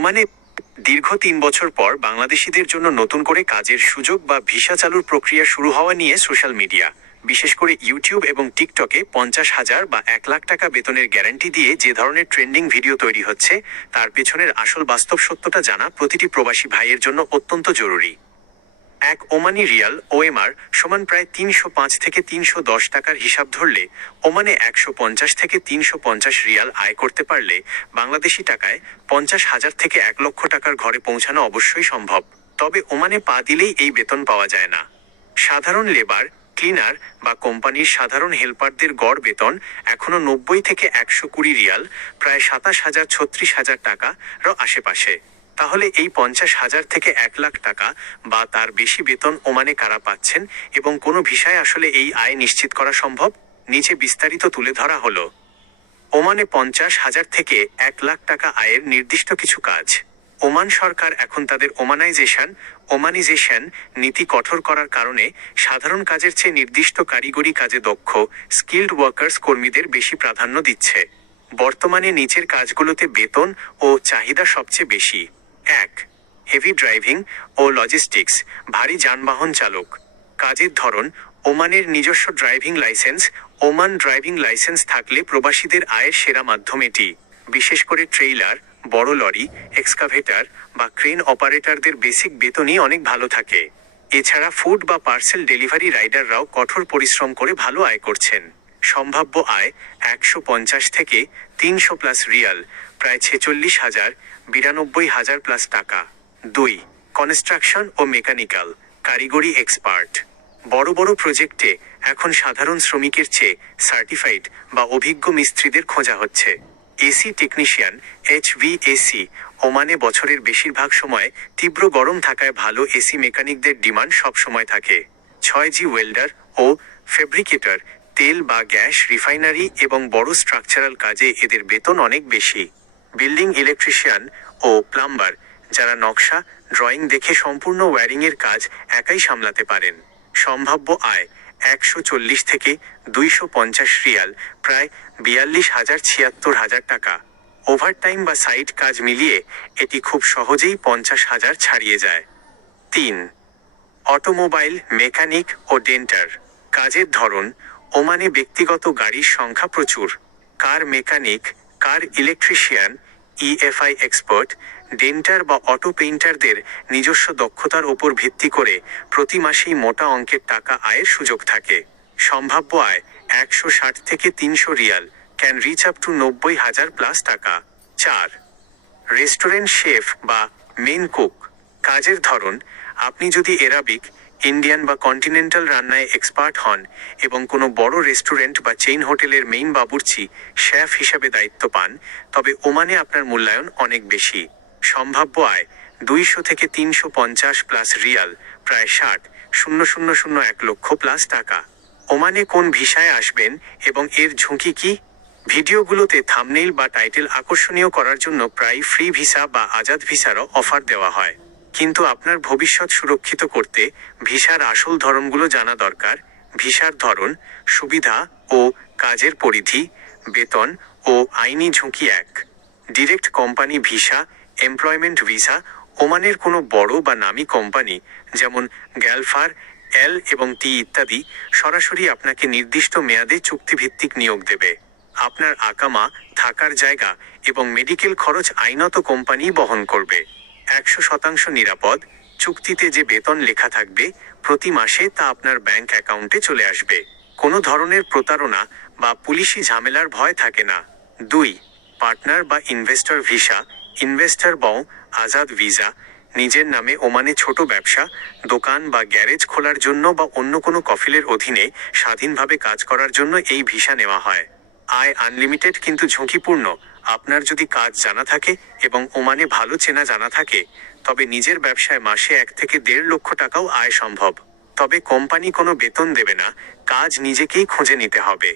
ওমানে দীর্ঘ ৩ বছর পর বাংলাদেশিদের জন্য নতুন করে কাজের সুযোগ বা ভিসা চালুর প্রক্রিয়া শুরু হওয়া নিয়ে সোশ্যাল মিডিয়া, বিশেষ করে ইউটিউব এবং টিকটকে ৫০,০০০ বা ১ লাখ টাকা বেতনের গ্যারান্টি দিয়ে যে ধরনের ট্রেন্ডিং ভিডিও তৈরি হচ্ছে, তার পেছনের আসল বাস্তব সত্যটা জানা প্রতিটি প্রবাসী ভাইয়ের জন্য অত্যন্ত জরুরি। এক ওমানি রিয়াল ওএমআর সমান প্রায় ৩০৫ থেকে ৩১০ টাকার হিসাব ধরলে ওমানে ১৫০ থেকে ৩৫০ রিয়াল আয় করতে পারলে বাংলাদেশি টাকায় ৫০,০০০ থেকে ১ লক্ষ টাকার ঘরে পৌঁছানো অবশ্যই সম্ভব। তবে ওমানে পা দিলেই এই বেতন পাওয়া যায় না। সাধারণ লেবার, ক্লিনার বা কোম্পানির সাধারণ হেল্পারদের গড় বেতন এখনো ৯০ থেকে ১২০ রিয়াল, প্রায় ২৭,০০০-৩৬,০০০ টাকার আশেপাশে। তাহলে এই ৫০,০০০ থেকে ১ লাখ টাকা বা তার বেশি বেতন ওমানে কারা পাচ্ছেন এবং কোন ভিসায় আসলে এই আয় নিশ্চিত করা সম্ভব? নিচে বিস্তারিত তুলে ধরা হলো। ওমানে ৫০,০০০ থেকে ১ লাখ টাকা আয়ের নির্দিষ্ট কিছু কাজ। ওমান সরকার এখন তাদের ওমানাইজেশন নীতি কঠোর করার কারণে সাধারণ কাজের চেয়ে নির্দিষ্ট কারিগরি কাজে দক্ষ স্কিল্ড ওয়ার্কার্স কর্মীদের বেশি প্রাধান্য দিচ্ছে। বর্তমানে নিচের কাজগুলোতে বেতন ও চাহিদা সবচেয়ে বেশি। ১. হেভি ড্রাইভিং ও লজিস্টিক্স, ভারী যানবাহন চালক। কাজের ধরন: ওমানের নিজস্ব driving licence. Oman driving licence থাকলে প্রবাসীদের আয়ের সেরা মাধ্যম এটি। বিশেষ করে ট্রেইলার, বড় লরি, এক্সকাভেটর বা ক্রেন অপারেটরদের বেসিক বেতনই অনেক ভালো থাকে। এছাড়া ফুড বা পার্সেল ডেলিভারি রাইডাররাও কঠোর পরিশ্রম করে ভালো আয় করছেন। সম্ভাব্য আয়: ১৫০ থেকে ৩০০ প্লাস রিয়াল, প্রায় ৪৬,০০০, ৯২,০০০ প্লাস টাকা। ২. কনস্ট্রাকশন ও মেকানিক্যাল, কারিগরি এক্সপার্ট। বড় বড় প্রজেক্টে এখন সাধারণ শ্রমিকের চেয়ে সার্টিফাইড বা অভিজ্ঞ মিস্ত্রিদের খোঁজা হচ্ছে। AC technician, HVAC। ওমানে বছরের বেশিরভাগ সময় তীব্র গরম থাকায় ভালো এসি মেকানিকদের ডিমান্ড সব সময় থাকে। ৬G ওয়েল্ডার ও ফেব্রিকেটর, তেল বা গ্যাস রিফাইনারি এবং বড় স্ট্রাকচারাল কাজে এদের বেতন অনেক বেশি। বিল্ডিং ইলেকট্রিশিয়ান ও প্লাম্বার, যারা নকশা, ড্রয়িং দেখে সম্পূর্ণ ওয়্যারিংয়ের কাজ একাই সামলাতে পারেন। সম্ভাব্য আয়: ১৪০ থেকে ২৫০ রিয়াল, প্রায় ৪২,০০০-৭৬,০০০ টাকা। ওভারটাইম বা সাইড কাজ মিলিয়ে এটি খুব সহজেই ৫০,০০০ ছাড়িয়ে যায়। ৩. অটোমোবাইল মেকানিক ও ডেন্টার। কাজের ধরন: ওমানে ব্যক্তিগত গাড়ির সংখ্যা প্রচুর। কার মেকানিক, কার ইলেকট্রিশিয়ান, EFI এক্সপার্ট, ডেন্টার বা অটো পেইন্টারদের নিজস্ব দক্ষতার উপর ভিত্তি করে প্রতি মাসেই মোটা অঙ্কের টাকা আয়ের সুযোগ থাকে। সম্ভাব্য আয়: ১৬০ থেকে ৩০০ Real, can reach up to ৯০,০০০ plus টাকা। ৪. রেস্টুরেন্ট শেফ বা মেন কুক। কাজের ধরন: আপনি যদি এরাবিক, ইন্ডিয়ান বা কন্টিনেন্টাল রান্নায় এক্সপার্ট হন এবং কোনো বড় রেস্টুরেন্ট বা চেইন হোটেলের মেইন বাবুর্চি, শেফ হিসাবে দায়িত্ব পান, তবে ওমানে আপনার মূল্যায়ন অনেক বেশি। সম্ভাব্য আয়: ২০০ থেকে ৩৫০ প্লাস রিয়াল, প্রায় ৬০,০০০-১ লক্ষ প্লাস টাকা। ওমানে কোন ভিসায় আসবেন এবং এর ঝুঁকি কি? ভিডিওগুলোতে থাম্বনেইল বা টাইটেল আকর্ষণীয় করার জন্য প্রায় ফ্রি ভিসা বা আজাদ ভিসারও অফার দেওয়া হয়। কিন্তু আপনার ভবিষ্যৎ সুরক্ষিত করতে ভিসার আসল ধরনগুলো জানা দরকার। ভিসার ধরন, সুবিধা ও কাজের পরিধি, বেতন ও আইনি ঝুঁকি। ১. Direct company visa, employment visa. ওমানের কোনো বড় বা নামী কোম্পানি, যেমন গ্যালফার, এবং টি ইত্যাদি, সরাসরি আপনাকে নির্দিষ্ট মেয়াদে চুক্তিভিত্তিক নিয়োগ দেবে। আপনার আকামা, থাকার জায়গা এবং মেডিকেল খরচ আইনত কোম্পানি বহন করবে। ১০০% নিরাপদ। চুক্তিতে যে বেতন লেখা থাকবে প্রতি মাসে তা আপনার ব্যাংক অ্যাকাউন্টে চলে আসবে। কোনো ধরনের প্রতারণা বা পুলিশি ঝামেলার ভয় থাকে না। ২. পার্টনার বা ইনভেস্টর ভিসা, ইনভেস্টর বা আজাদ ভিসা। নিজের নামে ওমানে ছোট ব্যবসা, দোকান বা গ্যারেজ খোলার জন্য বা অন্য কোনো কফিলের অধীনে স্বাধীনভাবে কাজ করার জন্য এই ভিসা নেওয়া হয়। আয় আনলিমিটেড কিন্তু ঝুঁকিপূর্ণ। আপনার যদি কাজ জানা থাকে এবং ওমানে ভালো চেনা জানা থাকে, তবে নিজের ব্যবসায় মাসে ১ থেকে ১.৫ লক্ষ টাকাও আয় সম্ভব। তবে কোম্পানি কোনো বেতন দেবে না, কাজ নিজেকেই খুঁজে নিতে হবে।